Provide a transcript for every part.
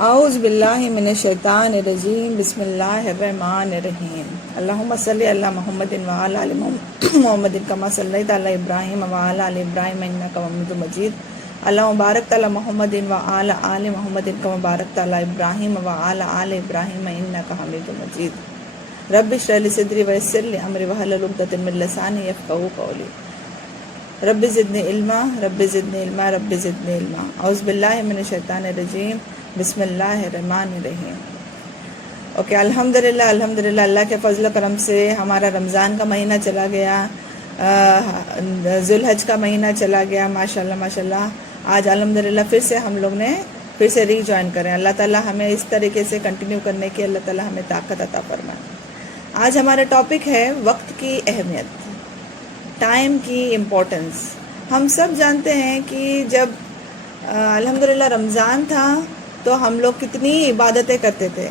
اعوذ باللہ من الشیطان الرجیم بسم اللہ الرحمن الرحیم اللہم صلی علی محمد وعلی آل محمد کما صلیت علی ابراہیم وعلی آل ابراہیم انک حمید مجید اللہم بارک علی محمد وعلی آل محمد کما بارکت علی ابراہیم وعلی آل ابراہیم انک حمید مجید رب اشرح لی صدری ویسر لی امری واحلل عقدۃ من لسانی یفقہوا قولی رب زدنی علما رب زدنی علما رب زدنی علما اعوذ باللہ من الشیطان الرجیم بسم اللہ الرحمن الرحیم۔ اوکے، الحمدللہ اللہ کے فضل و کرم سے ہمارا رمضان کا مہینہ چلا گیا، ذی الحج کا مہینہ چلا گیا، ماشاءاللہ۔ آج الحمدللہ پھر سے ہم لوگ نے پھر سے ری جوائن کریں۔ اللہ تعالیٰ ہمیں اس طریقے سے کنٹینیو کرنے کی اللہ تعالیٰ ہمیں طاقت عطا فرمائے۔ آج ہمارا ٹاپک ہے وقت کی اہمیت، ٹائم کی امپورٹنس۔ ہم سب جانتے ہیں کہ جب الحمدللہ رمضان تھا تو ہم لوگ کتنی عبادتیں کرتے تھے،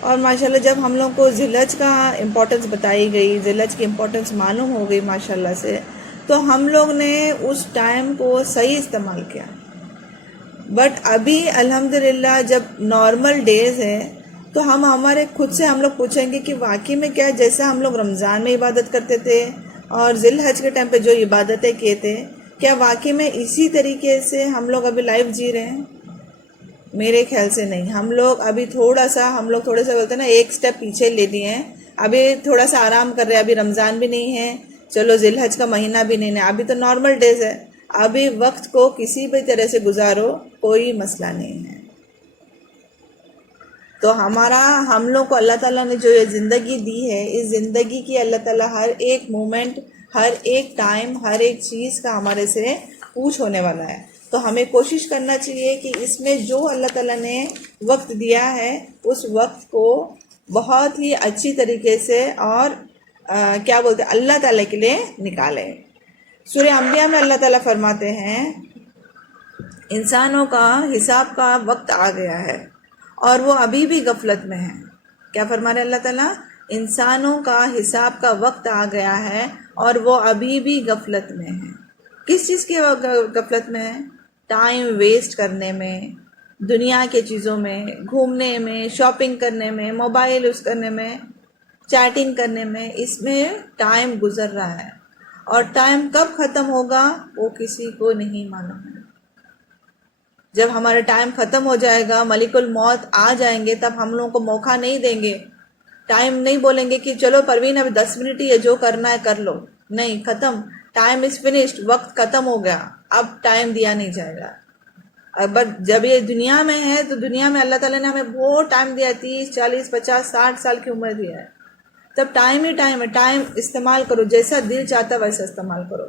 اور ماشاءاللہ جب ہم لوگ کو ذی الحج کا امپورٹنس بتائی گئی، ذی الحج کی امپورٹنس معلوم ہو گئی ماشاءاللہ سے، تو ہم لوگ نے اس ٹائم کو صحیح استعمال کیا۔ بٹ ابھی الحمدللہ جب نارمل ڈیز ہے تو ہمارے خود سے ہم لوگ پوچھیں گے کہ واقعی میں کیا جیسا ہم لوگ رمضان میں عبادت کرتے تھے اور ذی الحج کے ٹائم پہ جو عبادتیں کیے تھے، کیا واقعی میں اسی طریقے سے ہم لوگ ابھی لائف جی رہے ہیں؟ میرے خیال سے نہیں۔ ہم لوگ ابھی تھوڑا سا بولتے ہیں نا، ایک سٹیپ پیچھے لے لیے ہیں۔ ابھی تھوڑا سا آرام کر رہے ہیں، ابھی رمضان بھی نہیں ہے، چلو ذی الحج کا مہینہ بھی نہیں ہے، ابھی تو نارمل ڈیز ہے۔ ابھی وقت کو کسی بھی طرح سے گزارو، کوئی مسئلہ نہیں ہے۔ تو ہم لوگ کو اللہ تعالیٰ نے جو یہ زندگی دی ہے، اس زندگی کی اللہ تعالیٰ ہر ایک مومنٹ، ہر ایک ٹائم، ہر ایک چیز کا ہمارے سے پوچھ ہونے والا ہے۔ تو ہمیں کوشش کرنا چاہیے کہ اس میں جو اللہ تعالیٰ نے وقت دیا ہے اس وقت کو بہت ہی اچھی طریقے سے اور اللہ تعالیٰ کے لیے نکالیں۔ سورہ انبیاء میں اللہ تعالیٰ فرماتے ہیں انسانوں کا حساب کا وقت آ گیا ہے اور وہ ابھی بھی غفلت میں ہیں۔ کیا فرما رہے اللہ تعالیٰ؟ انسانوں کا حساب کا وقت آ گیا ہے اور وہ ابھی بھی غفلت میں ہیں۔ کس چیز کی غفلت میں ہیں؟ ٹائم ویسٹ کرنے میں، دنیا کے چیزوں میں، گھومنے میں، شاپنگ کرنے میں، موبائل یوز کرنے میں، چیٹنگ کرنے میں، اس میں ٹائم گزر رہا ہے، اور ٹائم کب ختم ہوگا وہ کسی کو نہیں معلوم ہے۔ جب ہمارا ٹائم ختم ہو جائے گا، ملک الموت آ جائیں گے، تب ہم لوگوں کو موقع نہیں دیں گے، ٹائم نہیں بولیں گے کہ چلو پروین ابھی 10 منٹ ہی ہے، جو کرنا ہے کر لو۔ نہیں، ختم، ٹائم از فنشڈ، وقت ختم ہو گیا، اب ٹائم دیا نہیں جائے گا۔ بٹ جب یہ دنیا میں ہے تو دنیا میں اللہ تعالیٰ نے ہمیں بہت ٹائم دیا ہے، 30 40 50 60 سال کی عمر دیا ہے، تب ٹائم ہی ٹائم ہے۔ ٹائم استعمال کرو، جیسا دل چاہتا ویسا استعمال کرو۔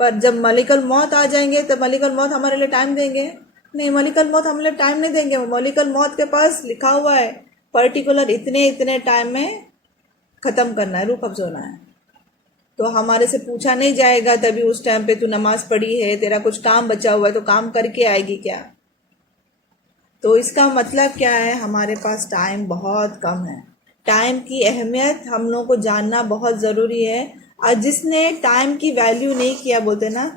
پر جب ملک الموت آ جائیں گے تو ملک الموت ہمارے لیے ٹائم دیں گے؟ نہیں، ملک الموت ہمارے لیے ٹائم نہیں دیں گے۔ ملک الموت کے پاس لکھا ہوا ہے پرٹیکولر اتنے ٹائم میں ختم کرنا ہے، روح قبض ہونا ہے۔ تو ہمارے سے پوچھا نہیں جائے گا تبھی اس ٹائم پہ تو نماز پڑھی ہے، تیرا کچھ کام بچا ہوا ہے تو کام کر کے آئے گی کیا؟ تو اس کا مطلب کیا ہے؟ ہمارے پاس ٹائم بہت کم ہے۔ ٹائم کی اہمیت ہم لوگوں کو جاننا بہت ضروری ہے، اور جس نے ٹائم کی ویلیو نہیں کیا بولتے نا،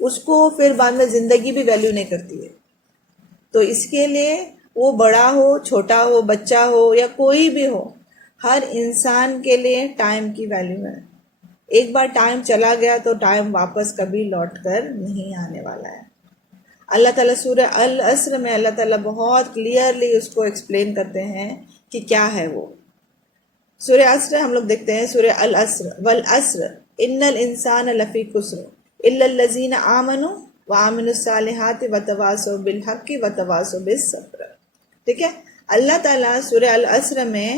اس کو پھر بعد میں زندگی بھی ویلیو نہیں کرتی ہے۔ تو اس کے لیے وہ بڑا ہو، چھوٹا ہو، بچہ ہو یا کوئی بھی ہو، ہر انسان کے لیے ٹائم کی ویلیو ہے۔ ایک بار ٹائم چلا گیا تو ٹائم واپس کبھی لوٹ کر نہیں آنے والا ہے۔ اللہ تعالیٰ سورہ العصر میں اللہ تعالیٰ بہت کلیئرلی اس کو ایکسپلین کرتے ہیں کہ کیا ہے وہ۔ سورہ عصر ہم لوگ دیکھتے ہیں، سورہ العصر، والعصر ان الانسان لفی خسر الا الذین آمنوا وعملوا الصالحات وتواصوا بالحق وتواصوا بالصبر۔ ٹھیک ہے، اللہ تعالیٰ سورہ العصر میں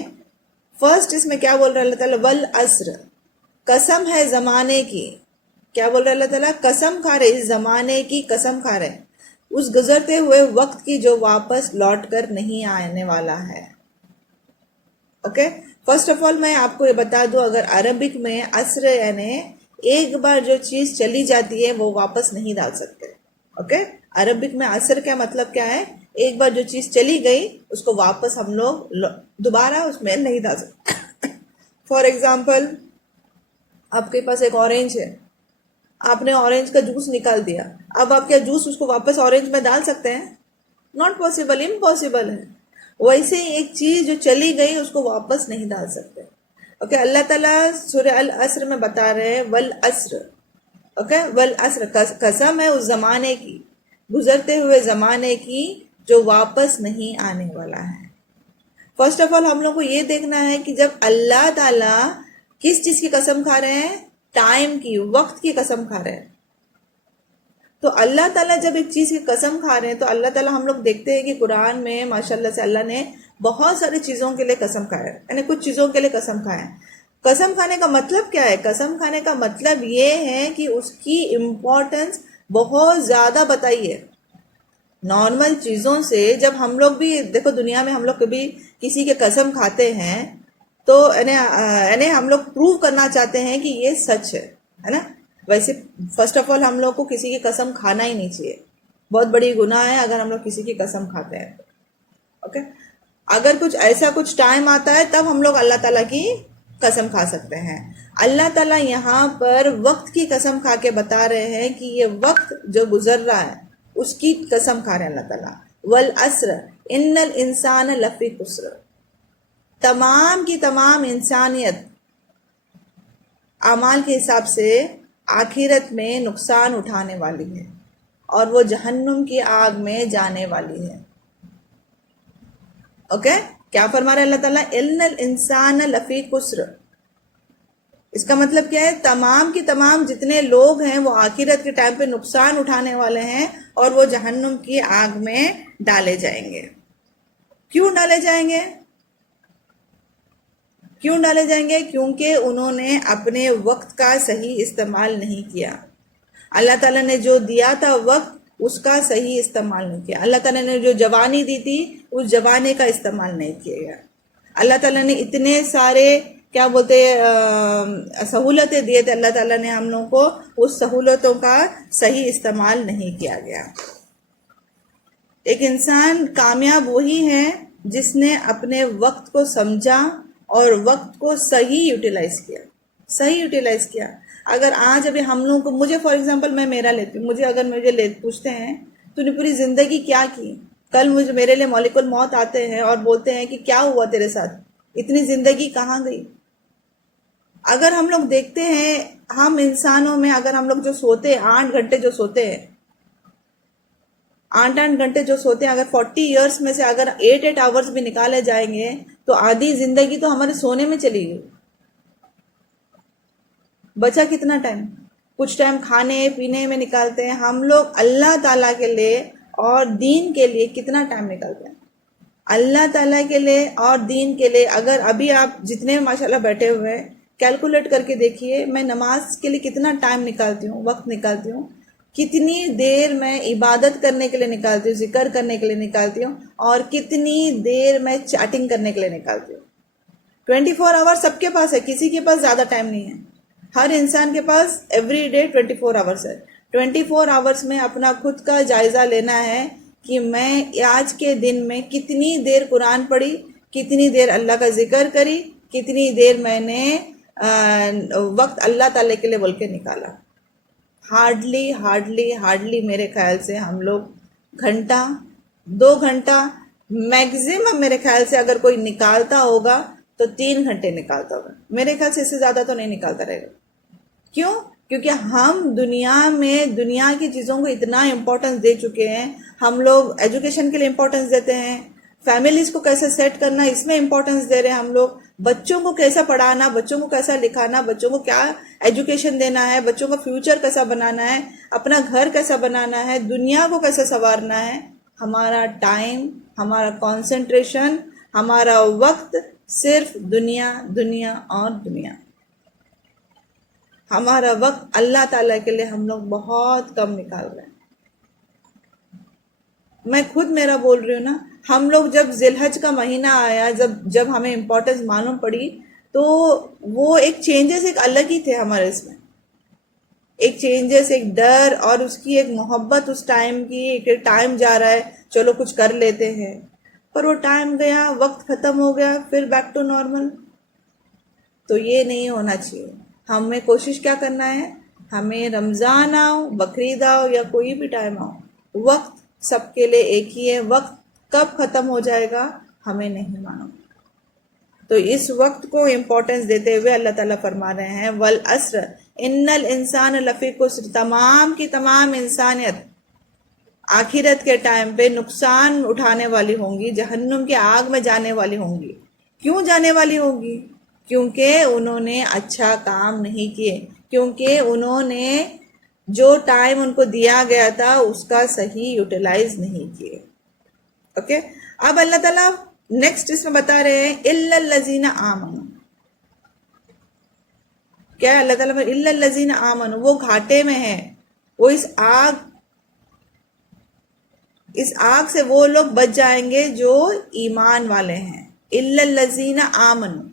فرسٹ اس میں کیا بول رہا ہے اللہ تعالیٰ؟ والعصر، قسم ہے زمانے کی۔ کیا بول رہے اللہ تعالیٰ؟ قسم کھا رہے، اس زمانے کی قسم کھا رہے، اس گزرتے ہوئے وقت کی جو واپس لوٹ کر نہیں آنے والا ہے۔ اوکے، فرسٹ آف آل میں آپ کو یہ بتا دوں، اگر عربک میں عصر یعنی ایک بار جو چیز چلی جاتی ہے وہ واپس نہیں ڈال سکتے۔ اوکے، عربک میں عصر کا مطلب کیا ہے؟ ایک بار جو چیز چلی گئی اس کو واپس ہم لوگ دوبارہ اس میں نہیں ڈال سکتے۔ فار ایگزامپل، آپ کے پاس ایک اورنج ہے، آپ نے اورنج کا جوس نکال دیا، اب آپ کیا جوس اس کو واپس اورنج میں ڈال سکتے ہیں؟ ناٹ پاسبل، امپاسبل ہے۔ ویسے ہی ایک چیز جو چلی گئی اس کو واپس نہیں ڈال سکتے. اوکے, اللہ تعالیٰ سورہ العصر میں بتا رہے ہیں والعصر. اوکے, والعصر قسم ہے اس زمانے کی, گزرتے ہوئے زمانے کی جو واپس نہیں آنے والا ہے. فرسٹ آف آل ہم لوگ کو یہ دیکھنا ہے کہ جب اللہ تعالیٰ کس چیز کی قسم کھا رہے ہیں؟ ٹائم کی, وقت کی قسم کھا رہے ہیں. تو اللہ تعالیٰ جب ایک چیز کی قسم کھا رہے ہیں تو اللہ تعالیٰ ہم لوگ دیکھتے ہیں کہ قرآن میں ماشاءاللہ سے اللہ نے بہت ساری چیزوں کے لیے قسم کھایا ہے, یعنی کچھ چیزوں کے لیے قسم کھایا ہے. قسم کھانے کا مطلب کیا ہے؟ قسم کھانے کا مطلب یہ ہے کہ اس کی امپورٹنس بہت زیادہ بتائی ہے. نارمل چیزوں سے جب ہم لوگ بھی دیکھو دنیا میں ہم لوگ کبھی کسی کے قسم کھاتے ہیں تو یعنی ہم لوگ پروو کرنا چاہتے ہیں کہ یہ سچ ہے نا. ویسے فرسٹ آف آل ہم لوگ کو کسی کی قسم کھانا ہی نہیں چاہیے, بہت بڑی گناہ ہے اگر ہم لوگ کسی کی قسم کھاتے ہیں. اوکے, اگر کچھ ٹائم آتا ہے تب ہم لوگ اللہ تعالیٰ کی قسم کھا سکتے ہیں. اللہ تعالیٰ یہاں پر وقت کی قسم کھا کے بتا رہے ہیں کہ یہ وقت جو گزر رہا ہے اس کی قسم کھا رہے ہیں اللہ تعالیٰ. والعصر ان الانسان لفی خسر, تمام کی تمام انسانیت اعمال کے حساب سے آخرت میں نقصان اٹھانے والی ہے اور وہ جہنم کی آگ میں جانے والی ہے. اوکے, کیا فرما رہے اللہ تعالیٰ؟ ان الانسان لفی خسر. اس کا مطلب کیا ہے؟ تمام کی تمام جتنے لوگ ہیں وہ آخرت کے ٹائم پہ نقصان اٹھانے والے ہیں اور وہ جہنم کی آگ میں ڈالے جائیں گے. کیوں ڈالے جائیں گے؟ کیونکہ انہوں نے اپنے وقت کا صحیح استعمال نہیں کیا. اللہ تعالیٰ نے جو دیا تھا وقت, اس کا صحیح استعمال نہیں کیا. اللہ تعالیٰ نے جو جوانی دی تھی اس جوانی کا استعمال نہیں کیا گیا. اللہ تعالیٰ نے اتنے سارے کیا بولتے سہولتیں دیے تھے, اللہ تعالیٰ نے ہم لوگوں کو اس سہولتوں کا صحیح استعمال نہیں کیا گیا. ایک انسان کامیاب وہی ہے جس نے اپنے وقت کو سمجھا اور وقت کو صحیح یوٹیلائز کیا. اگر آج ابھی ہم لوگوں کو, مجھے فار ایگزامپل میں میرا لیتی ہوں, مجھے پوچھتے ہیں تو نے پوری زندگی کیا کی, کل میرے لیے ملک الموت آتے ہیں اور بولتے ہیں کہ کیا ہوا تیرے ساتھ, اتنی زندگی کہاں گئی. اگر ہم لوگ دیکھتے ہیں ہم انسانوں میں, اگر ہم لوگ جو سوتے ہیں 8 گھنٹے جو سوتے ہیں, 8 گھنٹے جو سوتے ہیں, اگر 40 ایئرس میں سے اگر 8 آورس بھی نکالے جائیں گے تو آدھی زندگی تو ہمارے سونے میں چلی گئی. بچا کتنا ٹائم؟ کچھ ٹائم کھانے پینے میں نکالتے ہیں. ہم لوگ اللہ تعالیٰ کے لیے اور دین کے لیے کتنا ٹائم نکالتے ہیں؟ اللہ تعالیٰ کے لیے اور دین کے لیے اگر ابھی آپ جتنے ماشاءاللہ بیٹھے ہوئے ہیں کیلکولیٹ کر کے دیکھیے, میں نماز کے لیے کتنا ٹائم نکالتی ہوں, وقت نکالتی ہوں, کتنی دیر میں عبادت کرنے کے لیے نکالتی ہوں, ذکر کرنے کے لیے نکالتی ہوں, اور کتنی دیر میں چیٹنگ کرنے کے لیے نکالتی ہوں. 24 آور سب کے پاس ہے, کسی کے پاس زیادہ ٹائم نہیں ہے. ہر انسان کے پاس ایوری ڈے 24 آورس ہے. 24 آورس میں اپنا خود کا جائزہ لینا ہے کہ میں آج کے دن میں کتنی دیر قرآن پڑھی, کتنی دیر اللہ کا ذکر کری, کتنی دیر میں نے وقت اللہ تعالیٰ کے لیے بول کے نکالا. ہارڈلی میرے خیال سے ہم لوگ گھنٹہ 2 گھنٹہ میکزیمم, میرے خیال سے اگر کوئی نکالتا ہوگا تو 3 گھنٹے نکالتا ہوگا. میرے خیال سے اس سے زیادہ تو نہیں نکالتا رہے گا. کیوں؟ کیونکہ ہم دنیا کی چیزوں کو اتنا امپورٹنس دے چکے ہیں. ہم لوگ ایجوکیشن کے لیے امپورٹنس دیتے ہیں, فیملیز کو کیسے سیٹ کرنا اس میں امپورٹنس دے رہے ہیں ہم لوگ, بچوں کو کیسا پڑھانا, بچوں کو کیسا لکھانا, بچوں کو کیا ایجوکیشن دینا ہے, بچوں کا فیوچر کیسا بنانا ہے, اپنا گھر کیسا بنانا ہے, دنیا کو کیسا سنوارنا ہے. ہمارا ٹائم, ہمارا کنسنٹریشن, ہمارا وقت صرف دنیا اور دنیا. ہمارا وقت اللہ تعالیٰ کے لیے ہم لوگ بہت کم نکال رہے ہیں. میں خود میرا بول رہی ہوں نا, ہم لوگ جب ذی الحج کا مہینہ آیا, جب ہمیں امپورٹنس معلوم پڑی تو وہ ایک چینجز ایک الگ ہی تھے ہمارے اس میں. ایک چینجز, ایک ڈر اور اس کی ایک محبت اس ٹائم کی, کہ ٹائم جا رہا ہے چلو کچھ کر لیتے ہیں. پر وہ ٹائم گیا, وقت ختم ہو گیا, پھر بیک ٹو نارمل. تو یہ نہیں ہونا چاہیے. ہمیں کوشش کیا کرنا ہے, ہمیں رمضان آؤ, بقرعید آؤ یا کوئی بھی ٹائم آؤ, وقت سب کے لیے ایک ہی ہے. وقت کب ختم ہو جائے گا ہمیں نہیں مانو گے. تو اس وقت کو امپورٹنس دیتے ہوئے اللہ تعالیٰ فرما رہے ہیں والعصر ان الانسان لفی خسر، تمام کی تمام انسانیت آخرت کے ٹائم پہ نقصان اٹھانے والی ہوں گی، جہنم کی آگ میں جانے والی ہوں گی. کیوں جانے والی ہوں گی؟ کیونکہ انہوں نے اچھا کام نہیں کیے، کیونکہ انہوں نے جو ٹائم ان کو دیا گیا تھا اس کا صحیح یوٹیلائز نہیں کیے. اوکے، اب اللہ تعالیٰ نیکسٹ اس میں بتا رہے ہیں الا الذین آمنوا. کیا اللہ تعالیٰ الا الذین آمنوا، وہ گھاٹے میں ہیں، وہ اس آگ سے وہ لوگ بچ جائیں گے جو ایمان والے ہیں. الا الذین آمنوا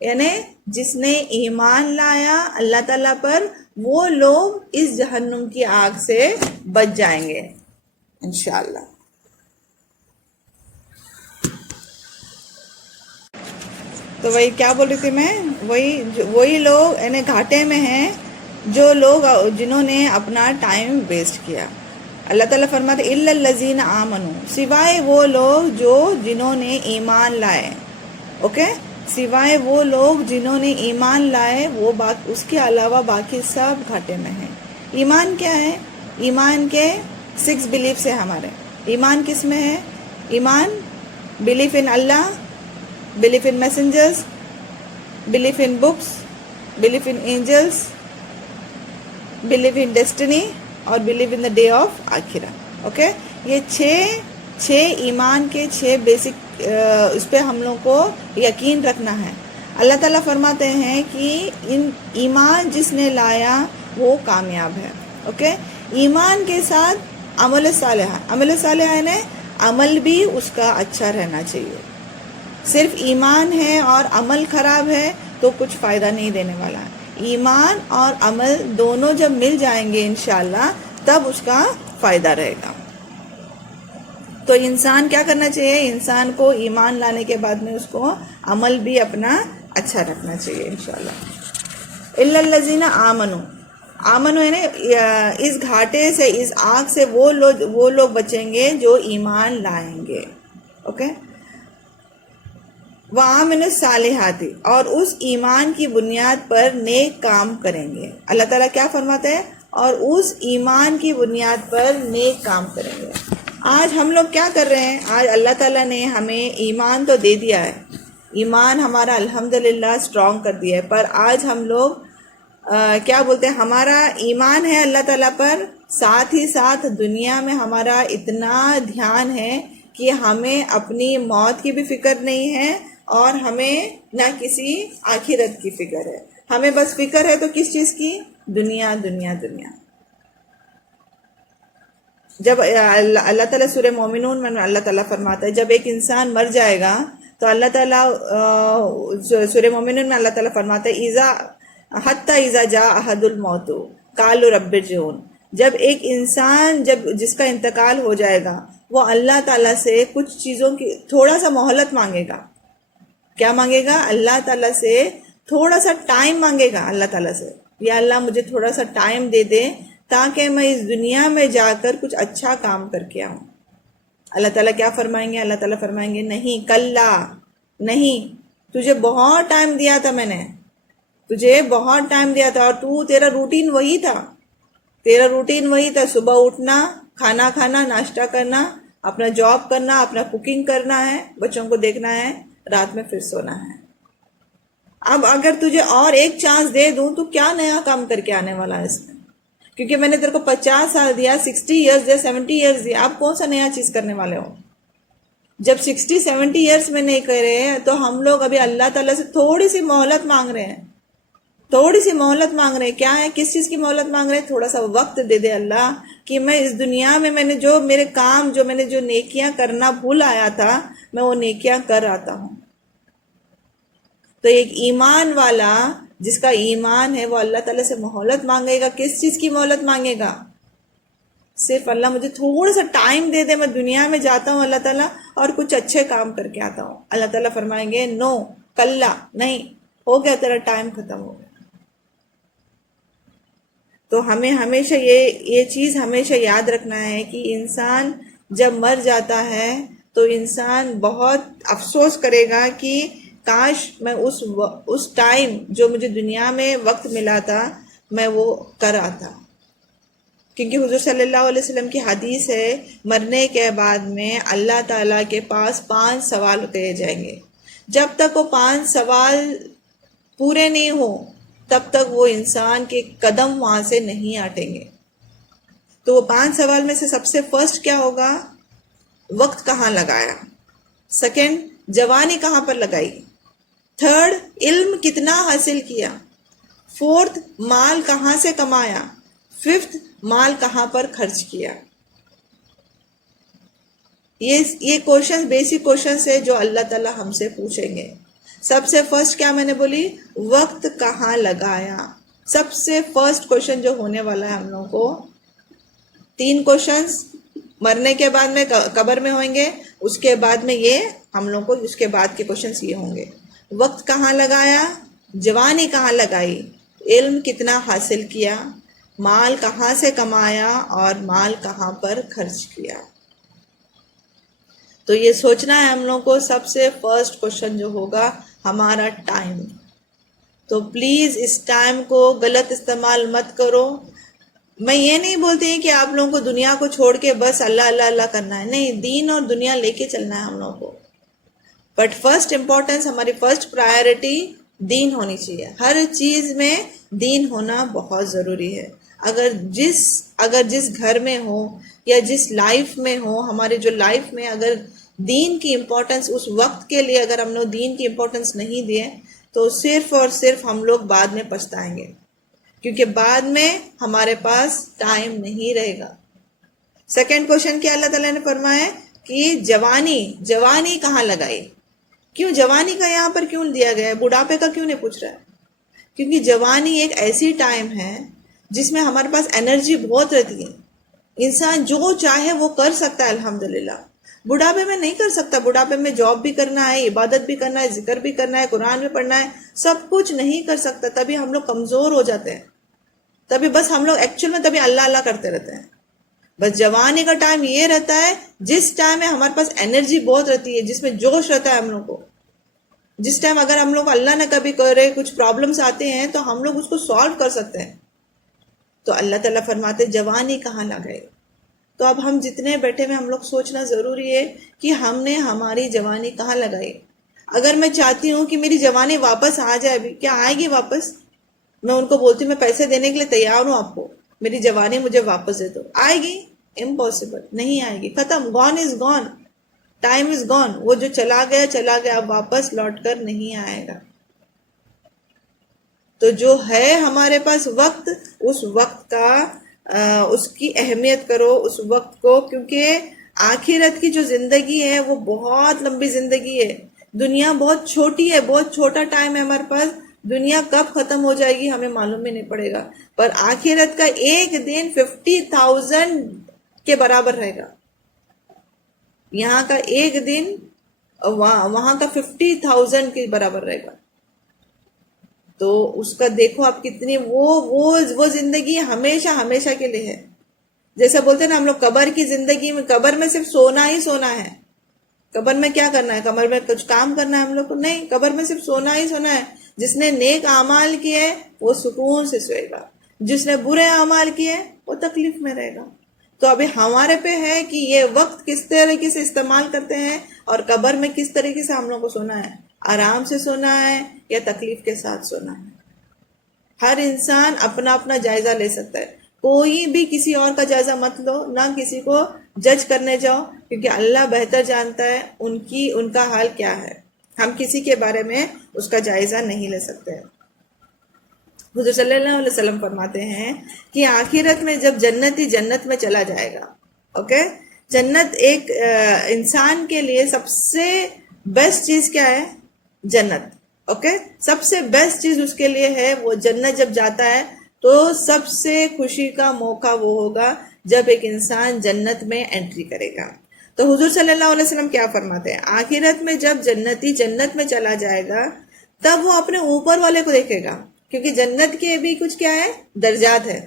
یعنی جس نے ایمان لایا اللہ تعالیٰ پر، وہ لوگ اس جہنم کی آگ سے بچ جائیں گے انشاءاللہ. تو وہی کیا بول رہی تھی میں، وہی لوگ یعنی گھاٹے میں ہیں جو لوگ جنہوں نے اپنا ٹائم ویسٹ کیا. اللہ تعالیٰ فرماتے الا الذین آمنوا، سوائے وہ لوگ جنہوں نے ایمان لائے. اوکے، سوائے وہ لوگ جنہوں نے ایمان لائے، وہ اس کے علاوہ باقی سب گھاٹے میں ہیں. ایمان کیا ہے؟ ایمان کے 6 بلیفس ہیں ہمارے. ایمان کس میں ہے؟ ایمان belief in Allah, belief in messengers, belief in books, belief in angels, belief in destiny اور belief in the day of آخرہ. اوکے، یہ چھ ایمان کے 6 بیسک اس پہ ہم لوگ کو یقین رکھنا ہے. اللہ تعالیٰ فرماتے ہیں کہ ایمان جس نے لایا وہ کامیاب ہے. اوکے، ایمان کے ساتھ عمل صالحہ یعنی عمل بھی اس کا اچھا رہنا چاہیے. صرف ایمان ہے اور عمل خراب ہے تو کچھ فائدہ نہیں دینے والا. ایمان اور عمل دونوں جب مل جائیں گے انشاءاللہ تب اس کا فائدہ رہے گا. تو انسان کیا کرنا چاہیے؟ انسان کو ایمان لانے کے بعد میں اس کو عمل بھی اپنا اچھا رکھنا چاہیے انشاءاللہ. الا الذین آمنوا یعنی اس گھاٹے سے، اس آگ سے وہ لوگ بچیں گے جو ایمان لائیں گے. اوکے، وَآمِنُوا الصَّالِحَاتِ اور اس ایمان کی بنیاد پر نیک کام کریں گے. اللہ تعالیٰ کیا فرماتے ہیں؟ اور اس ایمان کی بنیاد پر نیک کام کریں گے. آج ہم لوگ کیا کر رہے ہیں؟ آج اللہ تعالیٰ نے ہمیں ایمان تو دے دیا ہے، ایمان ہمارا الحمدللہ اسٹرانگ کر دیا ہے، پر آج ہم لوگ کیا بولتے ہیں، ہمارا ایمان ہے اللہ تعالیٰ پر، ساتھ ہی ساتھ دنیا میں ہمارا اتنا دھیان ہے کہ ہمیں اپنی موت کی بھی فکر نہیں ہے اور ہمیں نہ کسی آخرت کی فکر ہے. ہمیں بس فکر ہے تو کس چیز کی؟ دنیا دنیا دنیا. جب اللہ تعالیٰ سورہ مومنون میں اللہ تعالیٰ فرماتا ہے جب ایک انسان مر جائے گا تو اللہ تعالیٰ سورہ مومنون میں اللہ تعالیٰ فرماتا ہے حتی اذا جاء احد الموت قالوا رب ارجعون. جب ایک انسان جس کا انتقال ہو جائے گا وہ اللہ تعالیٰ سے کچھ چیزوں کی تھوڑا سا مہلت مانگے گا. کیا مانگے گا؟ اللہ تعالیٰ سے تھوڑا سا ٹائم مانگے گا. اللہ تعالیٰ سے یا اللہ مجھے تھوڑا سا ٹائم دے دے تاکہ میں اس دنیا میں جا کر کچھ اچھا کام کر کے آؤں. اللہ تعالیٰ کیا فرمائیں گے؟ اللہ تعالیٰ فرمائیں گے نہیں، کلا نہیں، تجھے بہت ٹائم دیا تھا، میں نے تجھے بہت ٹائم دیا تھا اور تیرا روٹین وہی تھا، صبح اٹھنا، کھانا کھانا، ناشتہ کرنا، اپنا جاب کرنا، اپنا کوکنگ کرنا ہے، بچوں کو دیکھنا ہے، رات میں پھر سونا ہے. اب اگر تجھے اور ایک چانس دے دوں تو کیا نیا کام کر کے آنے والا ہے اس میں؟ کیونکہ میں نے تیرے کو 50 سال دیا، 60 ایئرز دیا، 70 ایئرز دیا، اب کون سا نیا چیز کرنے والے ہو؟ جب 60-70 ایئرز میں نہیں کرے تو ہم لوگ ابھی اللہ تعالیٰ سے تھوڑی سی مہلت مانگ رہے ہیں. کیا ہے؟ کس چیز کی مہلت مانگ رہے ہیں؟ تھوڑا سا وقت دے دے اللہ کہ میں اس دنیا میں میں نے جو میرے کام میں نے جو نیکیاں کرنا بھول آیا تھا میں وہ نیکیاں کر آتا ہوں. تو ایک ایمان والا جس کا ایمان ہے وہ اللہ تعالیٰ سے مہلت مانگے گا. کس چیز کی مہلت مانگے گا؟ صرف اللہ مجھے تھوڑا سا ٹائم دے دے، میں دنیا میں جاتا ہوں اللہ تعالیٰ اور کچھ اچھے کام کر کے آتا ہوں. اللہ تعالیٰ فرمائیں گے نو، کلا نہیں، ہو گیا تیرا ٹائم ختم ہو گیا. تو ہمیں ہمیشہ یہ چیز ہمیشہ یاد رکھنا ہے کہ انسان جب مر جاتا ہے تو انسان بہت افسوس کرے گا کہ کاش میں اس ٹائم جو مجھے دنیا میں وقت ملا تھا میں وہ کر آتا. کیونکہ حضور صلی اللہ علیہ وسلم کی حدیث ہے مرنے کے بعد میں اللہ تعالیٰ کے پاس 5 سوال کیے جائیں گے. جب تک وہ 5 سوال پورے نہیں ہو تب تک وہ انسان کے قدم وہاں سے نہیں ہٹیں گے. تو وہ 5 سوال میں سے سب سے فرسٹ کیا ہوگا؟ وقت کہاں لگایا. سیکنڈ، جوانی کہاں پر لگائی. تھرڈ، علم کتنا حاصل کیا. فورتھ، مال کہاں سے کمایا. ففتھ، مال کہاں پر خرچ کیا. یہ کوشچن بیسک کوشچن ہے جو اللہ تعالیٰ ہم سے پوچھیں گے. سب سے فرسٹ کیا میں نے بولی؟ وقت کہاں لگایا. سب سے فرسٹ کوشچن جو ہونے والا ہے ہم لوگوں کو. 3 کوشچنس مرنے کے بعد میں قبر میں ہوئیں گے. اس کے بعد میں یہ ہم لوگوں کو اس کے بعد کے کوشچنس یہ ہوں گے. وقت کہاں لگایا، جوانی کہاں لگائی، علم کتنا حاصل کیا، مال کہاں سے کمایا اور مال کہاں پر خرچ کیا. تو یہ سوچنا ہے ہم لوگوں کو. سب سے فرسٹ کوشچن جو ہوگا ہمارا ٹائم. تو پلیز اس ٹائم کو غلط استعمال مت کرو. میں یہ نہیں بولتی کہ آپ لوگوں کو دنیا کو چھوڑ کے بس اللہ اللہ اللہ کرنا ہے. نہیں، دین اور دنیا لے کے چلنا ہے ہم لوگوں کو. بٹ فرسٹ امپورٹنس، ہماری فرسٹ پرائرٹی دین ہونی چاہیے. ہر چیز میں دین ہونا بہت ضروری ہے. اگر جس گھر میں ہو یا جس لائف میں ہو، ہمارے جو لائف میں اگر دین کی امپورٹنس اس وقت کے لیے اگر ہم لوگ دین کی امپورٹنس نہیں دیے تو صرف اور صرف ہم لوگ بعد میں پچھتائیں گے. کیونکہ بعد میں ہمارے پاس ٹائم نہیں رہے گا. سیکنڈ کوشچن کیا اللہ تعالیٰ نے فرمایا کہ جوانی کہاں لگائی. کیوں جوانی کا یہاں پر کیوں دیا گیا ہے، بڑھاپے کا کیوں نہیں پوچھ رہا ہے؟ کیونکہ جوانی ایک ایسی ٹائم ہے جس میں ہمارے پاس انرجی بہت رہتی ہے. انسان جو چاہے وہ کر سکتا ہے الحمدللہ. بڑھاپے میں نہیں کر سکتا. بڑھاپے میں جاب بھی کرنا ہے، عبادت بھی کرنا ہے، ذکر بھی کرنا ہے، قرآن بھی پڑھنا ہے، سب کچھ نہیں کر سکتا. تبھی ہم لوگ کمزور ہو جاتے ہیں. تبھی بس ہم لوگ ایکچوئل میں تبھی اللہ اللہ کرتے رہتے ہیں. بس جوانی کا ٹائم یہ رہتا ہے جس ٹائم میں ہمارے پاس انرجی بہت رہتی ہے، جس میں جوش رہتا ہے ہم لوگ کو. جس ٹائم اگر ہم لوگ اللہ نہ کبھی کرے کچھ پرابلمس آتے ہیں تو ہم لوگ اس کو سالو کر سکتے ہیں. تو اللہ تعالیٰ فرماتے جوانی کہاں لگائے. تو اب ہم جتنے بیٹھے ہوئے ہم لوگ سوچنا ضروری ہے کہ ہم نے ہماری جوانی کہاں لگائی. اگر میں چاہتی ہوں کہ میری جوانی واپس آ جائے، ابھی کیا آئے گی واپس؟ میں ان کو بولتی ہوں میں پیسے دینے کے لیے تیار ہوں آپ کو، میری جوانی مجھے واپس دے دو. آئے گی؟ امپاسبل، نہیں آئے گی. ختم. Gone is gone. Time is gone. وہ جو چلا گیا اب واپس لوٹ کر نہیں آئے گا. تو جو ہے ہمارے پاس وقت، اس وقت کا اس کی اہمیت کرو اس وقت کو. کیونکہ آخرت کی جو زندگی ہے وہ بہت لمبی زندگی ہے. دنیا بہت چھوٹی ہے، بہت چھوٹا ٹائم ہے ہمارے پاس. دنیا کب ختم ہو جائے گی ہمیں معلوم بھی نہیں پڑے گا. پر آخرت کا ایک دن 50,000 کے برابر رہے گا. یہاں کا ایک دن وہاں کا 50,000 کے برابر رہے گا. تو اس کا دیکھو آپ کتنی وہ زندگی ہمیشہ ہمیشہ کے لیے ہے. جیسے بولتے ہیں نا ہم لوگ قبر کی زندگی میں، قبر میں صرف سونا ہی سونا ہے. قبر میں کیا کرنا ہے؟ قبر میں کچھ کام کرنا ہے ہم لوگ کو؟ نہیں، قبر میں صرف سونا ہی سونا ہے. جس نے نیک اعمال کیے وہ سکون سے سوئے گا، جس نے برے اعمال کیے وہ تکلیف میں رہے گا. تو ابھی ہمارے پہ ہے کہ یہ وقت کس طریقے سے استعمال کرتے ہیں اور قبر میں کس طریقے سے ہم لوگ کو سونا ہے. آرام سے سونا ہے یا تکلیف کے ساتھ سونا ہے. ہر انسان اپنا اپنا جائزہ لے سکتا ہے. کوئی بھی کسی اور کا جائزہ مت لو، نہ کسی کو جج کرنے جاؤ، کیونکہ اللہ بہتر جانتا ہے ان کا حال کیا ہے. ہم کسی کے بارے میں اس کا جائزہ نہیں لے سکتے. حضور صلی اللہ علیہ وسلم فرماتے ہیں کہ آخرت میں جب جنتی جنت میں چلا جائے گا، اوکے، جنت ایک انسان کے لیے سب سے بیسٹ چیز کیا ہے؟ جنت. اوکے، سب سے بیسٹ چیز اس کے لیے ہے وہ جنت. جب جاتا ہے تو سب سے خوشی کا موقع وہ ہوگا جب ایک انسان جنت میں انٹری کرے گا. تو حضور صلی اللہ علیہ وسلم کیا فرماتے ہیں؟ آخرت میں جب جنتی جنت میں چلا جائے گا تب وہ اپنے اوپر والے کو دیکھے گا. کیونکہ جنت کے بھی کچھ کیا ہے؟ درجات ہے.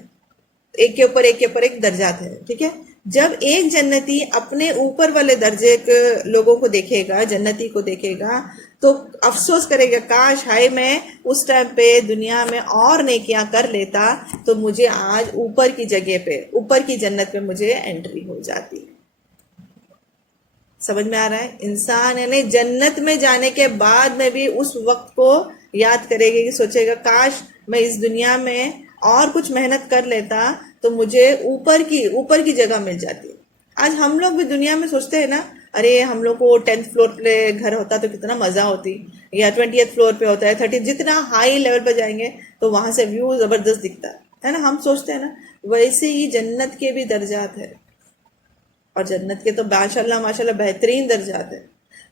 ایک کے اوپر ایک درجات ہے. ٹھیک ہے. جب ایک جنتی اپنے اوپر والے درجے کے لوگوں کو دیکھے گا، جنتی کو دیکھے گا، تو افسوس کرے گا کاش ہائے میں اس ٹائم پہ دنیا میں اور نیکیاں کر لیتا تو مجھے آج اوپر کی جگہ پہ، اوپر کی جنت پہ مجھے انٹری ہو جاتی۔ سمجھ میں آ رہا ہے؟ انسان یعنی جنت میں جانے کے بعد میں بھی اس وقت کو یاد کرے گا، کہ سوچے گا کاش میں اس دنیا میں اور کچھ محنت کر لیتا تو مجھے اوپر کی جگہ مل جاتی۔ آج ہم لوگ بھی دنیا میں سوچتے ہیں نا، ارے ہم لوگ کو 10th فلور پہ گھر ہوتا تو کتنا مزہ ہوتی، یا 20th فلور پہ ہوتا ہے، 30 جتنا ہائی لیول پہ جائیں گے تو وہاں سے ویو زبردست دکھتا ہے نا، ہم سوچتے ہیں نا۔ ویسے ہی جنت کے بھی درجات ہے، اور جنت کے تو ماشاءاللہ بہترین درجات ہے۔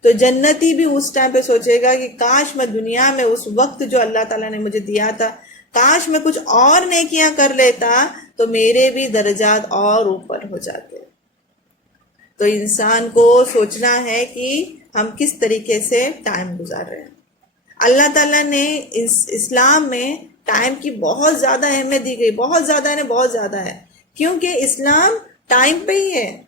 تو جنتی بھی اس ٹائم پہ سوچے گا کہ کاش میں دنیا میں اس وقت جو اللہ تعالیٰ نے مجھے دیا تھا، کاش میں کچھ اور نیکیاں کر لیتا تو میرے بھی درجات اور اوپر ہو جاتے۔ تو انسان کو سوچنا ہے کہ ہم کس طریقے سے ٹائم گزار رہے ہیں۔ اللہ تعالیٰ نے اسلام میں ٹائم کی بہت زیادہ اہمیت دی گئی، بہت زیادہ ہے، بہت زیادہ ہے، کیونکہ اسلام ٹائم پہ ہی ہے۔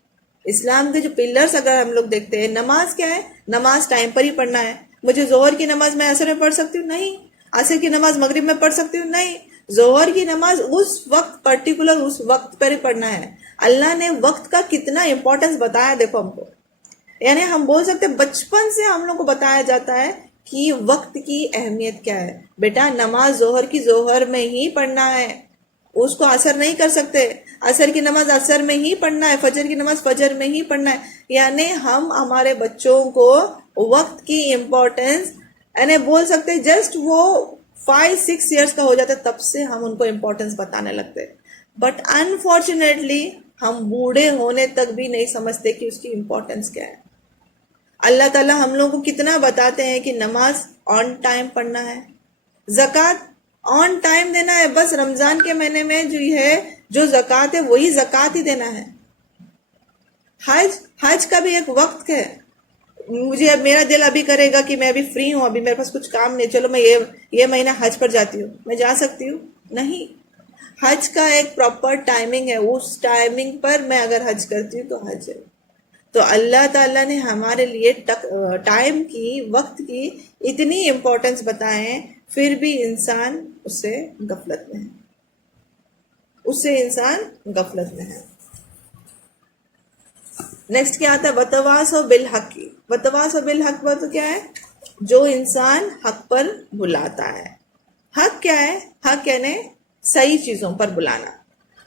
اسلام کے جو پلرز اگر ہم لوگ دیکھتے ہیں، نماز کیا ہے؟ نماز ٹائم پر ہی پڑھنا ہے۔ مجھے ظہر کی نماز میں عصر میں پڑھ سکتی ہوں؟ نہیں۔ عصر کی نماز مغرب میں پڑھ سکتی ہوں؟ نہیں۔ ظہر کی نماز اس وقت پرٹیکولر اس وقت پر ہی پڑھنا ہے۔ اللہ نے وقت کا کتنا امپورٹنس بتایا دیکھو ہم کو، یعنی ہم بول سکتے بچپن سے ہم لوگ کو بتایا جاتا ہے کہ وقت کی اہمیت کیا ہے۔ بیٹا نماز ظہر کی ظہر میں ہی پڑھنا ہے، اس کو عصر نہیں کر سکتے۔ عصر کی نماز عصر میں ہی پڑھنا ہے، فجر کی نماز فجر میں ہی پڑھنا ہے۔ یعنی ہم ہمارے بچوں کو وقت کی امپورٹنس یعنی بول سکتے جسٹ وہ 5-6 ایئرس کا ہو جاتا ہے تب سے ہم ان کو امپورٹنس بتانے لگتے، بٹ انفارچونیٹلی ہم بوڑھے ہونے تک بھی نہیں سمجھتے کہ اس کی امپورٹنس کیا ہے۔ اللہ تعالیٰ ہم لوگوں کو کتنا بتاتے ہیں کہ نماز آن ٹائم پڑھنا ہے، زکوٰۃ آن ٹائم دینا ہے، بس رمضان کے مہینے میں جو زکوٰۃ ہے وہی زکوٰۃ ہی دینا ہے۔ حج کا بھی ایک وقت ہے۔ مجھے اب میرا دل ابھی کرے گا کہ میں ابھی فری ہوں، ابھی میرے پاس کچھ کام نہیں، چلو میں یہ مہینہ حج پر جاتی ہوں، میں جا سکتی ہوں؟ نہیں۔ حج کا ایک پراپر ٹائمنگ ہے، اس ٹائمنگ پر میں اگر حج کرتی ہوں تو حج ہے۔ تو اللہ تعالیٰ نے ہمارے لیے ٹائم کی، وقت کی اتنی امپورٹنس بتائیں، پھر بھی انسان اس سے غفلت میں ہے۔ نیکسٹ کیا آتا ہے؟ وتواصوا بالحق کی۔ وتواصوا بالحق تو کیا ہے؟ جو انسان حق پر بلاتا ہے۔ حق کیا ہے؟ حق یعنی صحیح چیزوں پر بلانا۔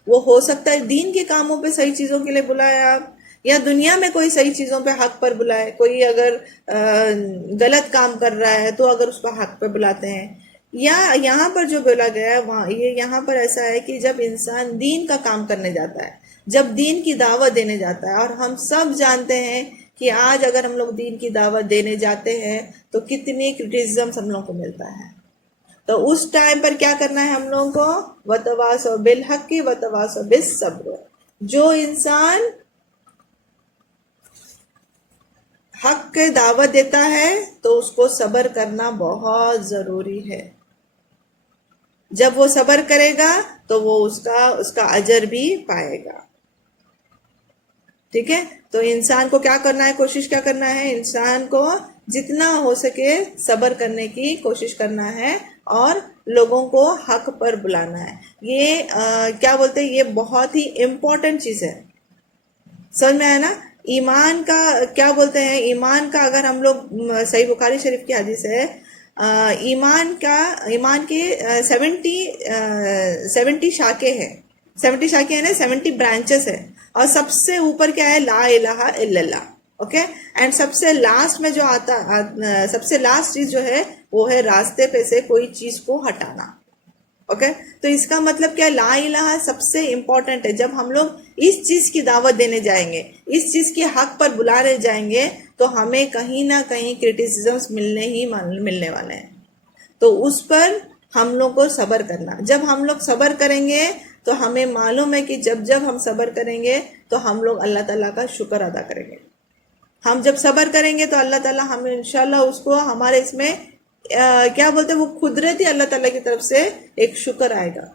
وہ ہو سکتا ہے دین کے کاموں پہ صحیح چیزوں کے لیے بلائے آپ، یا دنیا میں کوئی صحیح چیزوں پہ حق پر بلائے۔ کوئی اگر غلط کام کر رہا ہے تو اگر اس کو حق پہ بلاتے ہیں، یا یہاں پر جو بولا گیا ہے وہاں یہاں پر ایسا ہے کہ جب انسان دین کا کام کرنے جاتا ہے، جب دین کی دعوت دینے جاتا ہے، اور ہم سب جانتے ہیں کہ آج اگر ہم لوگ دین کی دعوت دینے جاتے ہیں تو کتنی کرٹیسزم ہم لوگ کو ملتا ہے۔ تو اس ٹائم پر کیا کرنا ہے ہم لوگوں کو؟ وتواصوا بالحق وتواصوا بالصبر۔ جو انسان حق کے دعوت دیتا ہے تو اس کو صبر کرنا بہت ضروری ہے۔ جب وہ صبر کرے گا تو وہ اس کا اجر بھی پائے گا۔ ٹھیک ہے؟ تو انسان کو کیا کرنا ہے؟ کوشش کیا کرنا ہے؟ انسان کو جتنا ہو سکے صبر کرنے کی کوشش کرنا ہے، اور لوگوں کو حق پر بلانا ہے۔ یہ کیا بولتے ہیں، یہ بہت ہی امپورٹنٹ چیز ہے۔ سمجھ میں آیا نا؟ ایمان کا کیا بولتے ہیں؟ ایمان کا اگر ہم لوگ صحیح بخاری شریف کی حدیث ہے، ایمان کے 70 شاخیں ہیں، 70 شاخیں یعنی 70 برانچز ہیں، اور سب سے اوپر کیا ہے؟ لا الہ الا اللہ۔ اوکے، اینڈ سب سے لاسٹ میں جو سب سے لاسٹ چیز جو ہے وہ ہے راستے پہ سے کوئی چیز کو ہٹانا۔ اوکے، تو اس کا مطلب کیا؟ لا الہ سب سے امپورٹنٹ ہے۔ جب ہم لوگ اس چیز کی دعوت دینے جائیں گے، اس چیز کے حق پر بلانے جائیں گے، تو ہمیں کہیں نہ کہیں کرٹیسزمز ملنے والے ہیں۔ تو اس پر ہم لوگ کو صبر کرنا۔ جب ہم لوگ صبر کریں گے تو ہمیں معلوم ہے کہ جب ہم صبر کریں گے تو ہم لوگ اللہ تعالیٰ کا شکر ادا کریں گے۔ ہم جب صبر کریں گے تو اللہ تعالیٰ ہمیں انشاءاللہ اس کو ہمارے اس میں کیا بولتے ہیں، وہ قدرتی اللہ تعالیٰ کی طرف سے ایک شکر آئے گا۔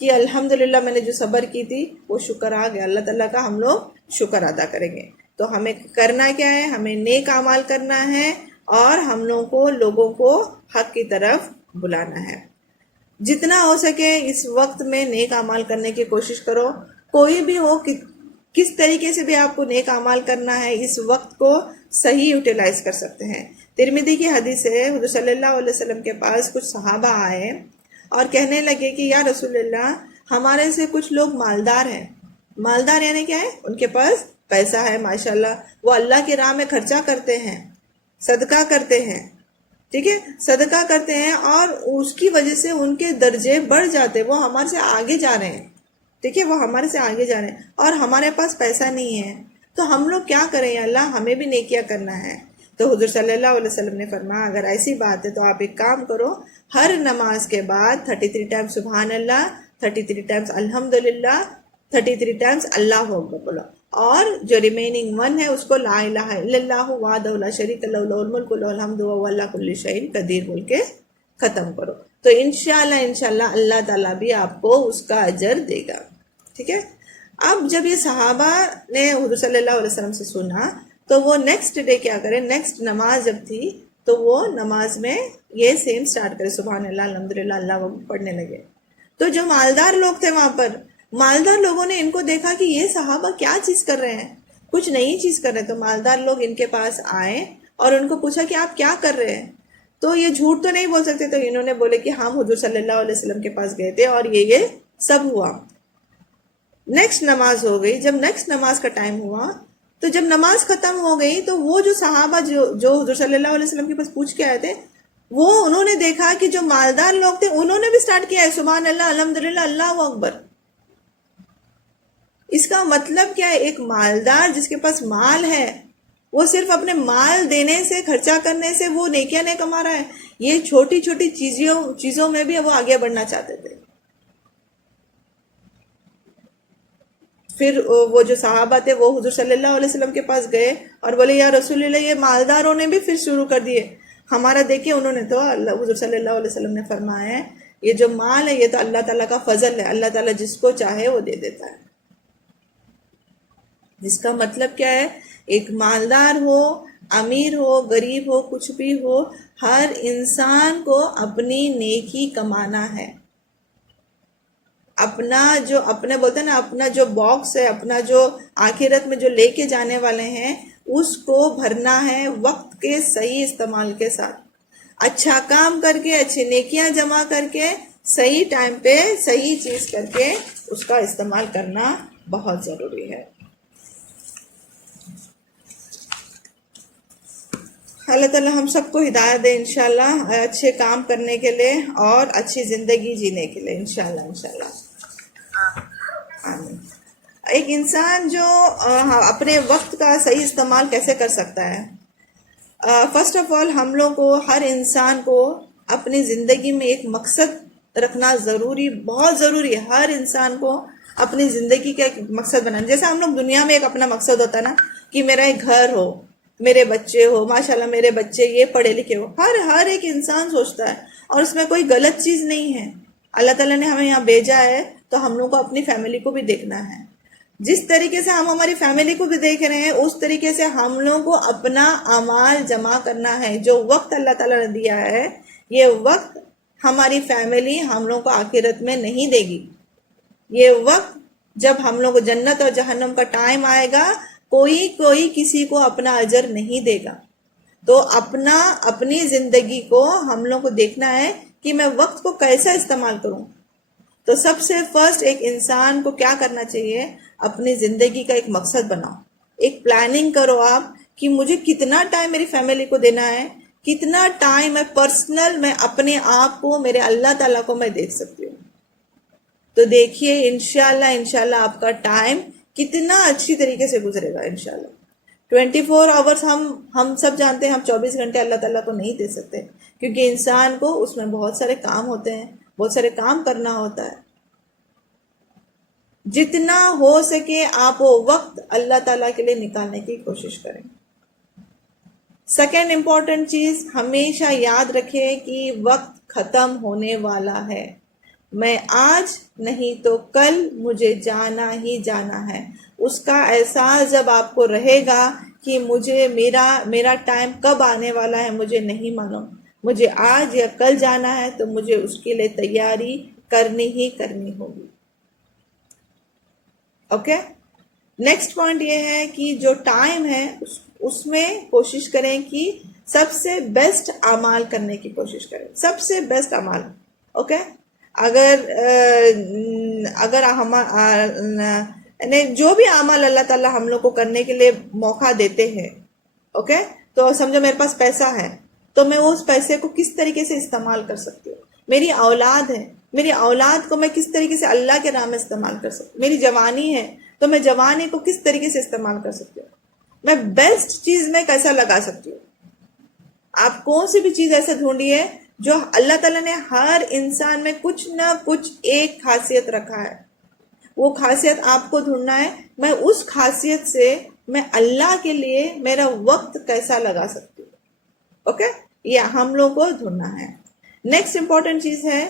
کہ الحمدللہ میں نے جو صبر کی تھی وہ شکر آ گیا، اللہ تعالیٰ کا ہم لوگ شکر ادا کریں گے۔ تو ہمیں کرنا کیا ہے؟ ہمیں نیک اعمال کرنا ہے اور ہم لوگوں کو حق کی طرف بلانا ہے۔ جتنا ہو سکے اس وقت میں نیک اعمال کرنے کی کوشش کرو، کوئی بھی ہو، کس طریقے سے بھی آپ کو نیک اعمال کرنا ہے، اس وقت کو صحیح یوٹیلائز کر سکتے ہیں۔ ترمذی کی حدیث ہے، حضور صلی اللہ علیہ وسلم کے پاس کچھ صحابہ آئے اور کہنے لگے کہ یا رسول اللہ، ہمارے سے کچھ لوگ مالدار ہیں۔ مالدار یعنی کیا ہے؟ ان کے پاس پیسہ ہے ماشاءاللہ، وہ اللہ کی راہ میں خرچہ کرتے ہیں، صدقہ کرتے ہیں، ٹھیک ہے، صدقہ کرتے ہیں، اور اس کی وجہ سے ان کے درجے بڑھ جاتے، وہ ہمارے سے آگے جا رہے ہیں، ٹھیک ہے، وہ ہمارے سے آگے جا رہے ہیں، اور ہمارے پاس پیسہ نہیں ہے، تو ہم لوگ کیا کریں یا اللہ؟ ہمیں بھی نیکیاں کرنا ہے۔ تو حضور صلی اللہ علیہ وسلم نے فرمایا اگر ایسی بات ہے تو آپ ایک کام کرو، ہر نماز کے بعد 33 ٹائم سبحان اللہ، 33 ٹائمز الحمدللہ، 33 ٹائمز اللہ اکبر بولو، اور جو ریمیننگ ون ہے اس کو لا الہ الا اللہ وحدہ لا شریک لہ لہ الملک ولہ الحمد وہو علی کل شیء قدیر بول کے ختم کرو، تو انشاءاللہ اللہ تعالیٰ بھی آپ کو اس کا اجر دے گا، ٹھیک ہے۔ اب جب یہ صحابہ نے حضور صلی اللہ علیہ وسلم سے سنا تو وہ نیکسٹ ڈے کیا کرے، نیکسٹ نماز جب تھی تو وہ نماز میں یہ سیم سٹارٹ کرے، سبحان اللہ الحمدللہ اللہ اکبر پڑھنے لگے۔ تو جو مالدار لوگ تھے وہاں پر، مالدار لوگوں نے ان کو دیکھا کہ یہ صحابہ کیا چیز کر رہے ہیں، کچھ نئی چیز کر رہے ہیں، تو مالدار لوگ ان کے پاس آئے اور ان کو پوچھا کہ آپ کیا کر رہے ہیں؟ تو یہ جھوٹ تو نہیں بول سکتے، تو انہوں نے بولے کہ ہم حضور صلی اللہ علیہ وسلم کے پاس گئے تھے اور یہ سب ہوا۔ نیکسٹ نماز ہو گئی، جب نیکسٹ نماز کا ٹائم ہوا تو جب نماز ختم ہو گئی تو وہ جو صحابہ جو حضور صلی اللہ علیہ وسلم کے پاس پوچھ کے آئے تھے، وہ انہوں نے دیکھا کہ جو مالدار لوگ تھے انہوں نے بھی سٹارٹ کیا ہے سبحان اللہ الحمدللہ اللہ اکبر۔ اس کا مطلب کیا ہے؟ ایک مالدار جس کے پاس مال ہے وہ صرف اپنے مال دینے سے، خرچہ کرنے سے وہ نیکیاں نہیں کما رہا ہے، یہ چھوٹی چھوٹی چیزوں میں بھی وہ آگے بڑھنا چاہتے تھے۔ پھر وہ جو صحابہ تھے وہ حضور صلی اللہ علیہ وسلم کے پاس گئے اور بولے یا رسول اللہ، یہ مالداروں نے بھی پھر شروع کر دیے ہمارا، دیکھیے انہوں نے تو حضور صلی اللہ علیہ وسلم نے فرمایا ہے یہ جو مال ہے یہ تو اللہ تعالیٰ کا فضل ہے، اللہ تعالیٰ جس کو چاہے وہ دے دیتا ہے۔ جس کا مطلب کیا ہے؟ ایک مالدار ہو، امیر ہو، غریب ہو، کچھ بھی ہو، ہر انسان کو اپنی نیکی کمانا ہے، اپنے بولتے ہیں نا، اپنا جو باکس ہے، اپنا جو آخرت میں جو لے کے جانے والے ہیں اس کو بھرنا ہے وقت کے صحیح استعمال کے ساتھ، اچھا کام کر کے، اچھی نیکیاں جمع کر کے، صحیح ٹائم پہ صحیح چیز کر کے اس کا استعمال کرنا بہت ضروری ہے۔ اللہ تعالیٰ ہم سب کو ہدایت دے انشاءاللہ اچھے کام کرنے کے لیے اور اچھی زندگی جینے کے لیے انشاءاللہ۔ آمین۔ ایک انسان جو اپنے وقت کا صحیح استعمال کیسے کر سکتا ہے؟ فرسٹ آف آل ہم لوگ کو، ہر انسان کو اپنی زندگی میں ایک مقصد رکھنا ضروری، بہت ضروری ہے۔ ہر انسان کو اپنی زندگی کا ایک مقصد بنانا، جیسے ہم لوگ دنیا میں ایک اپنا مقصد ہوتا ہے نا کہ میرا ایک گھر ہو، میرے بچے ہو، ماشاءاللہ میرے بچے یہ پڑھے لکھے ہو، ہر ایک انسان سوچتا ہے، اور اس میں کوئی غلط چیز نہیں ہے۔ اللہ تعالیٰ نے ہمیں یہاں بھیجا ہے تو ہم لوگ کو اپنی فیملی کو بھی دیکھنا ہے، جس طریقے سے ہم ہماری فیملی کو بھی دیکھ رہے ہیں اس طریقے سے ہم لوگوں کو اپنا اعمال جمع کرنا ہے۔ جو وقت اللہ تعالیٰ نے دیا ہے یہ وقت ہماری فیملی ہم لوگوں کو آخرت میں نہیں دے گی۔ یہ وقت جب ہم لوگ کو جنت اور جہنم کا ٹائم آئے گا کوئی کسی کو اپنا اجر نہیں دے گا۔ تو اپنی زندگی کو ہم لوگ کو دیکھنا ہے کہ میں وقت کو کیسا استعمال کروں۔ تو سب سے فرسٹ ایک انسان کو کیا کرنا چاہیے؟ اپنی زندگی کا ایک مقصد بناؤ، ایک پلاننگ کرو آپ کہ مجھے کتنا ٹائم میری فیملی کو دینا ہے، کتنا ٹائم میں پرسنل میں اپنے آپ کو، میرے اللہ تعالیٰ کو میں دیکھ سکتی ہوں۔ تو دیکھیے انشاءاللہ آپ کا ٹائم کتنا اچھی طریقے سے گزرے گا انشاءاللہ۔ 24 آورس ہم سب جانتے ہیں ہم 24 گھنٹے اللہ تعالیٰ کو نہیں دے سکتے، کیونکہ انسان کو اس میں بہت سارے کام ہوتے ہیں، بہت سارے کام کرنا ہوتا ہے۔ جتنا ہو سکے آپ وہ وقت اللہ تعالیٰ کے لیے نکالنے کی کوشش کریں۔ سیکنڈ امپورٹنٹ چیز، ہمیشہ یاد رکھیں کہ وقت ختم ہونے والا ہے، میں آج نہیں تو کل مجھے جانا ہی جانا ہے. اس کا احساس جب آپ کو رہے گا کہ مجھے میرا ٹائم کب آنے والا ہے مجھے نہیں معلوم، مجھے آج یا کل جانا ہے، تو مجھے اس کے لیے تیاری کرنی ہی کرنی ہوگی. اوکے. نیکسٹ پوائنٹ یہ ہے کہ جو ٹائم ہے اس میں کوشش کریں کہ سب سے بیسٹ اعمال کرنے کی کوشش کریں، سب سے بیسٹ اعمال. اوکے. اگر ہم یعنی جو بھی اعمال اللہ تعالیٰ ہم لوگ کو کرنے کے لیے موقع دیتے ہیں، اوکے، تو سمجھو میرے پاس پیسہ ہے تو میں اس پیسے کو کس طریقے سے استعمال کر سکتی ہوں. میری اولاد ہے، میری اولاد کو میں کس طریقے سے اللہ کے راہ میں استعمال کر سکتی ہوں. میری جوانی ہے تو میں جوانی کو کس طریقے سے استعمال کر سکتی ہوں. میں بیسٹ چیز میں کیسا لگا سکتی ہوں. آپ کون سی بھی چیز ایسے ڈھونڈیے جو اللہ تعالیٰ نے ہر انسان میں کچھ نہ کچھ ایک خاصیت رکھا ہے، وہ خاصیت آپ کو ڈھونڈنا ہے. میں اس خاصیت سے میں اللہ کے لیے میرا وقت کیسا لگا سکتی ہوں. اوکے، یہ ہم لوگ کو ڈھونڈنا ہے. نیکسٹ امپورٹنٹ چیز ہے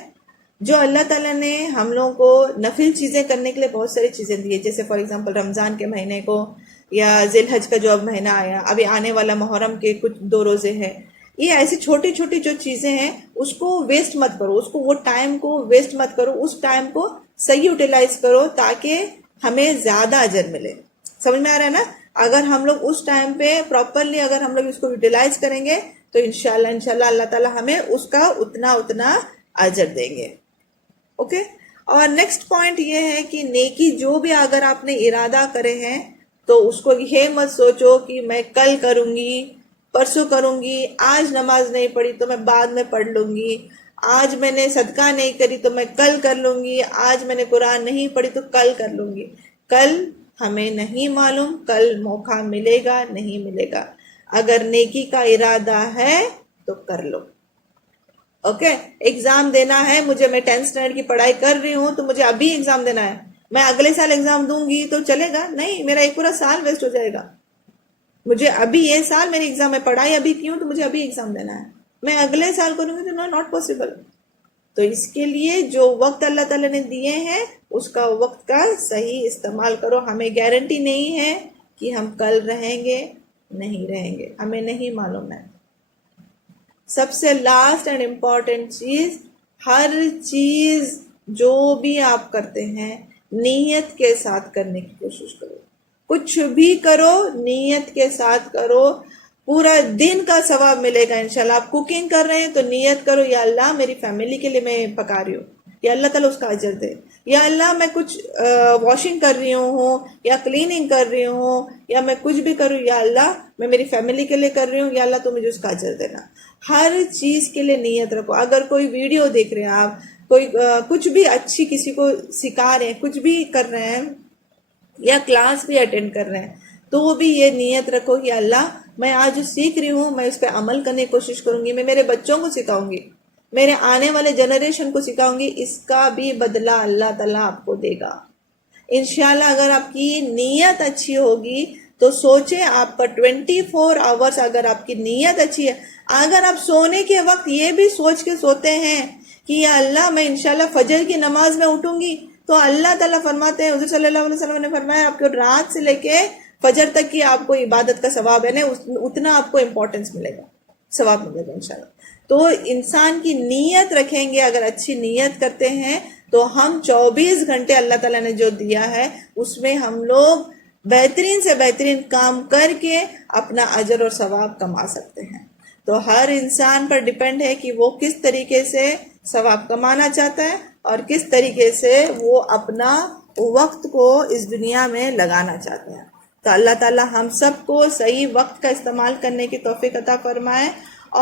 جو اللہ تعالیٰ نے ہم لوگوں کو نفل چیزیں کرنے کے لیے بہت ساری چیزیں دی ہے. جیسے فار ایگزامپل رمضان کے مہینے کو یا ذی الحج کا جو اب مہینہ آیا، ابھی آنے والا محرم کے کچھ 2 روزے ہیں. یہ ایسی چھوٹی چھوٹی جو چیزیں ہیں اس کو ویسٹ مت کرو، اس کو وہ ٹائم کو ویسٹ مت کرو، اس ٹائم کو صحیح یوٹیلائز کرو تاکہ ہمیں زیادہ اجر ملے. سمجھ میں آ رہا ہے نا؟ اگر ہم لوگ اس ٹائم پہ پراپرلی اگر ہم لوگ اس کو یوٹیلائز کریں گے تو انشاءاللہ اللہ تعالیٰ ہمیں اس کا اتنا اجر دیں گے. اوکے. اور نیکسٹ پوائنٹ یہ ہے کہ نیکی جو بھی اگر آپ نے ارادہ کرے ہیں تو اس کو یہ مت سوچو کہ میں کل کروں گی، پرسوں کروں گی، آج نماز نہیں پڑھی تو میں بعد میں پڑھ لوں گی، آج میں نے صدقہ نہیں کری تو میں کل کر لوں گی، آج میں نے قرآن نہیں پڑھی تو کل کر لوں گی. کل ہمیں نہیں معلوم، کل موقع ملے گا نہیں ملے گا. اگر نیکی کا ارادہ ہے تو کر لو. اوکے. ایگزام دینا ہے مجھے، میں 10th اسٹینڈرڈ کی پڑھائی کر رہی ہوں تو مجھے ابھی ایگزام دینا ہے. میں اگلے سال ایگزام دوں گی تو چلے گا؟ نہیں، میرا ایک پورا سال ویسٹ ہو جائے گا. مجھے ابھی یہ سال میری ایگزام ہے، پڑھائی ابھی کی ہوں تو مجھے ابھی ایگزام دینا ہے. میں اگلے سال کروں گی تو ناٹ پاسبل. تو اس کے لیے جو وقت اللہ تعالیٰ نے دیے ہیں اس کا وقت کا صحیح استعمال کرو. ہمیں گارنٹی نہیں ہے کہ ہم کل رہیں گے نہیں رہیں گے، ہمیں نہیں معلوم ہے. سب سے لاسٹ اینڈ امپورٹنٹ چیز، ہر چیز جو بھی آپ کرتے ہیں نیت کے ساتھ کرنے کی کوشش کرو. کچھ بھی کرو نیت کے ساتھ کرو، پورا دن کا ثواب ملے گا انشاءاللہ. آپ کوکنگ کر رہے ہیں تو نیت کرو یا اللہ میری فیملی کے لیے میں پکا رہی ہوں، یا اللہ تعالیٰ اس کا اجر دے. یا اللہ میں کچھ واشنگ کر رہی ہوں یا کلیننگ کر رہی ہوں یا میں کچھ بھی کروں، یا اللہ میں میری فیملی کے لیے کر رہی ہوں، یا اللہ تو مجھے اس کا اجر دینا. ہر چیز کے لیے نیت رکھو. اگر کوئی ویڈیو دیکھ رہے ہیں آپ، کوئی کچھ بھی اچھی کسی کو سکھا رہے ہیں، کچھ بھی کر رہے ہیں یا کلاس بھی اٹینڈ کر رہے ہیں تو وہ بھی یہ نیت رکھو کہ اللہ میں آج جو سیکھ رہی ہوں میں اس پہ عمل کرنے کی کوشش کروں گی، میں میرے بچوں کو سکھاؤں گی، میرے آنے والے جنریشن کو سکھاؤں گی، اس کا بھی بدلہ اللہ تعالیٰ آپ کو دے گا انشاءاللہ. اگر آپ کی نیت اچھی ہوگی تو سوچیں آپ کا 24 آورس اگر آپ کی نیت اچھی ہے، اگر آپ سونے کے وقت یہ بھی سوچ کے سوتے ہیں کہ یا اللہ میں انشاءاللہ فجر کی نماز میں اٹھوں گی، تو اللہ تعالیٰ فرماتے ہیں، حضور صلی اللہ علیہ وسلم نے فرمایا آپ کو رات سے لے کے فجر تک کی آپ کو عبادت کا ثواب ہے نا، اتنا آپ کو امپورٹنس ملے گا، ثواب ملے گا انشاءاللہ. تو انسان کی نیت رکھیں گے، اگر اچھی نیت کرتے ہیں تو ہم 24 گھنٹے اللہ تعالیٰ نے جو دیا ہے اس میں ہم لوگ بہترین سے بہترین کام کر کے اپنا اجر اور ثواب کما سکتے ہیں. تو ہر انسان پر ڈیپینڈ ہے کہ وہ کس طریقے سے ثواب کمانا چاہتا ہے اور کس طریقے سے وہ اپنا وقت کو اس دنیا میں لگانا چاہتے ہیں. تو اللہ تعالیٰ ہم سب کو صحیح وقت کا استعمال کرنے کی توفیق عطا فرمائے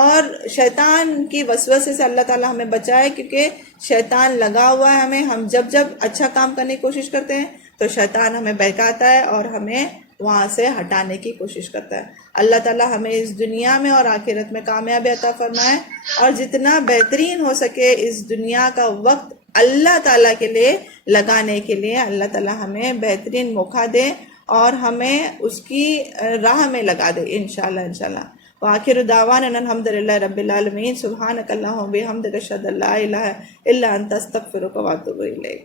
اور شیطان کی وسوسے سے اللہ تعالیٰ ہمیں بچائے، کیونکہ شیطان لگا ہوا ہے ہمیں. ہم جب اچھا کام کرنے کی کوشش کرتے ہیں تو شیطان ہمیں بہکاتا ہے اور ہمیں وہاں سے ہٹانے کی کوشش کرتا ہے. اللہ تعالیٰ ہمیں اس دنیا میں اور آخرت میں کامیابی عطا فرمائے اور جتنا بہترین ہو سکے اس دنیا کا وقت اللہ تعالیٰ کے لیے لگانے کے لیے اللہ تعالیٰ ہمیں بہترین موقع دے اور ہمیں اس کی راہ میں لگا دے انشاءاللہ. وآخر دعوانا ان الحمد للہ رب العالمین. سبحانک اللہم و بحمدک اشہد ان لا الہ الا انت استغفرک و اتوب الیک.